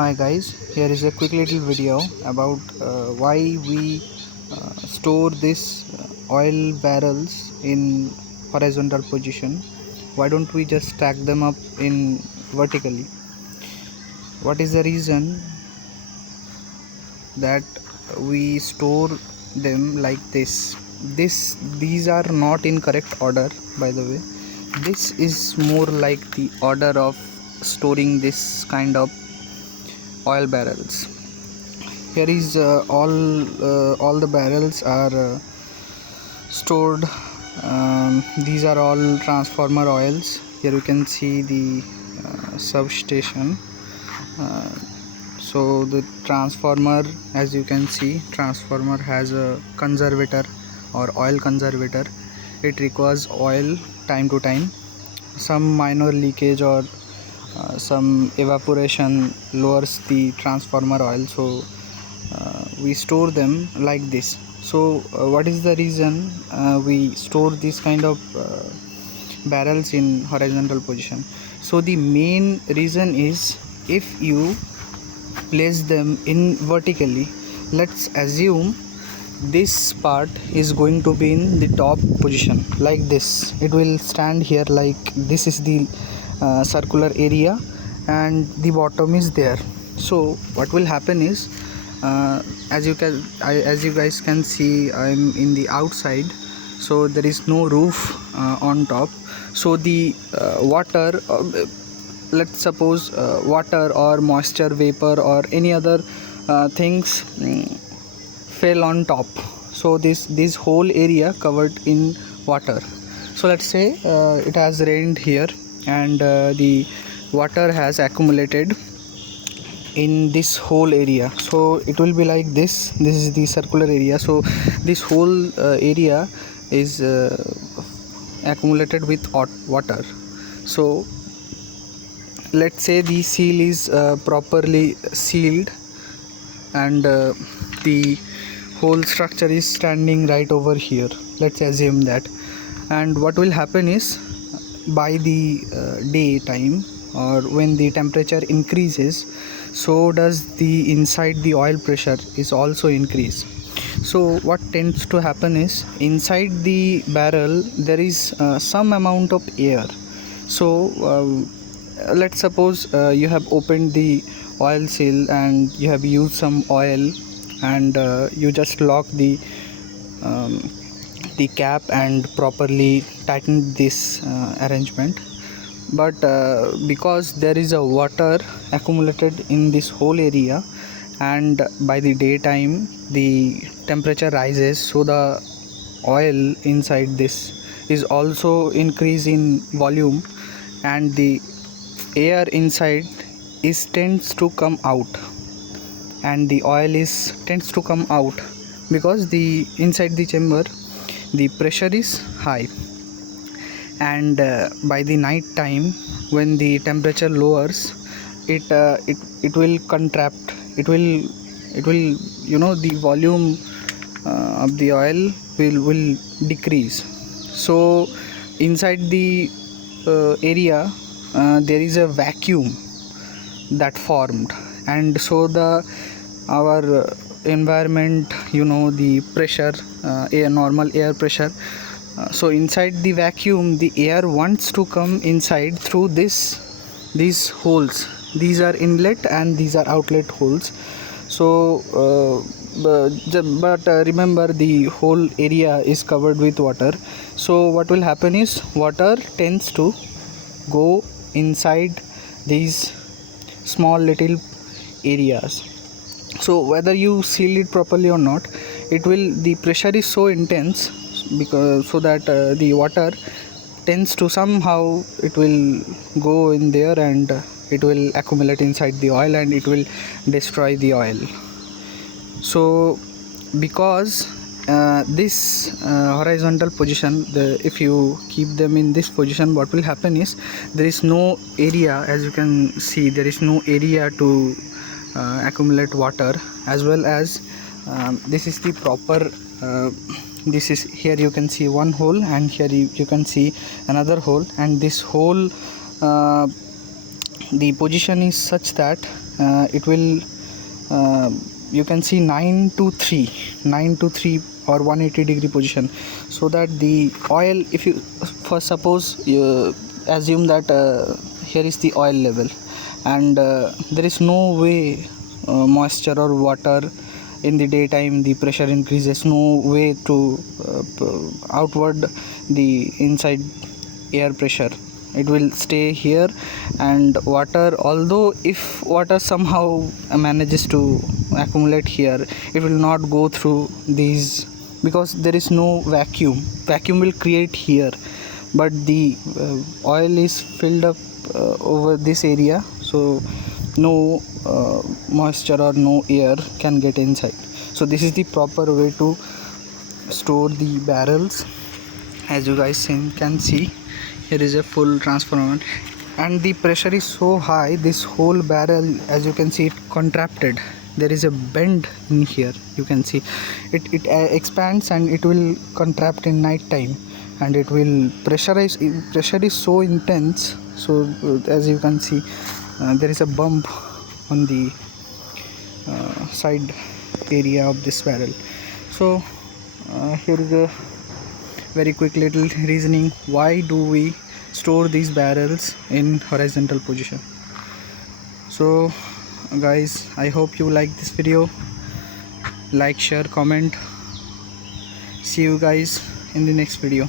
Hi guys, here is a quick little video about why we store this oil barrels in horizontal position. Why don't we just stack them up in vertically? What is the reason that we store them like this? These are not in correct order, by the way. This is more like the order of storing this kind of oil barrels. Here is all the barrels are stored. These are all transformer oils. Here you can see the substation. uh, so the transformer, as you can see, transformer has a conservator or oil conservator. It requires oil time to time. Some minor leakage or some evaporation lowers the transformer oil, so we store them like this. So what is the reason we store this kind of barrels in horizontal position? So the main reason is, if you place them in vertically, let's assume this part is going to be in the top position like this. It will stand here like this is the circular area and the bottom is there. So what will happen is, as you guys can see, I'm in the outside, so there is no roof on top. So the water, let's suppose water or moisture vapor or any other things fell on top. So this whole area covered in water. So let's say it has rained here, and the water has accumulated in this whole area. So it will be like this is the circular area. So this whole area is accumulated with water. So let's say the seal is properly sealed, and the whole structure is standing right over here. Let's assume that. And what will happen is, by the daytime, or when the temperature increases, so does the inside the oil pressure is also increase. So what tends to happen is, inside the barrel there is some amount of air. So let's suppose you have opened the oil seal and you have used some oil, and you just lock um, the cap and properly tighten this arrangement. But because there is a water accumulated in this whole area, and by the daytime the temperature rises, so the oil inside this is also increase in volume, and the air inside is tends to come out, and the oil is tends to come out because the inside the chamber the pressure is high. And by the night time, when the temperature lowers, it will contract. It will the volume of the oil will decrease. So inside the area there is a vacuum that formed, and so our environment, the pressure, normal air pressure, so inside the vacuum the air wants to come inside through these holes. These are inlet and these are outlet holes. So but remember, the whole area is covered with water. So what will happen is, water tends to go inside these small little areas. So whether you seal it properly or not, the pressure is so intense, because so that the water tends to somehow, it will go in there, and it will accumulate inside the oil and it will destroy the oil. So because this horizontal position, if you keep them in this position, what will happen is, there is no area, as you can see, there is no area to accumulate water, as well as this is the proper this is, here you can see one hole, and here you can see another hole, and this hole the position is such that it will you can see 9 to 3 or 180-degree position, so that the oil, if you first suppose you assume that here is the oil level, and there is no way moisture or water in the daytime, the pressure increases, no way to outward the inside air pressure, it will stay here. And water, although if water somehow manages to accumulate here, it will not go through these, because there is no vacuum will create here, but the oil is filled up over this area, so no moisture or no air can get inside. So this is the proper way to store the barrels. As you guys can see, here is a full transformer, and the pressure is so high, this whole barrel, as you can see, it contracted. There is a bend in here, you can see it expands, and it will contract in night time, and it will pressure is so intense. So as you can see, there is a bump on the side area of this barrel. So here is a very quick little reasoning, why do we store these barrels in horizontal position. So guys, I hope you like this video. Like, share, comment. See you guys in the next video.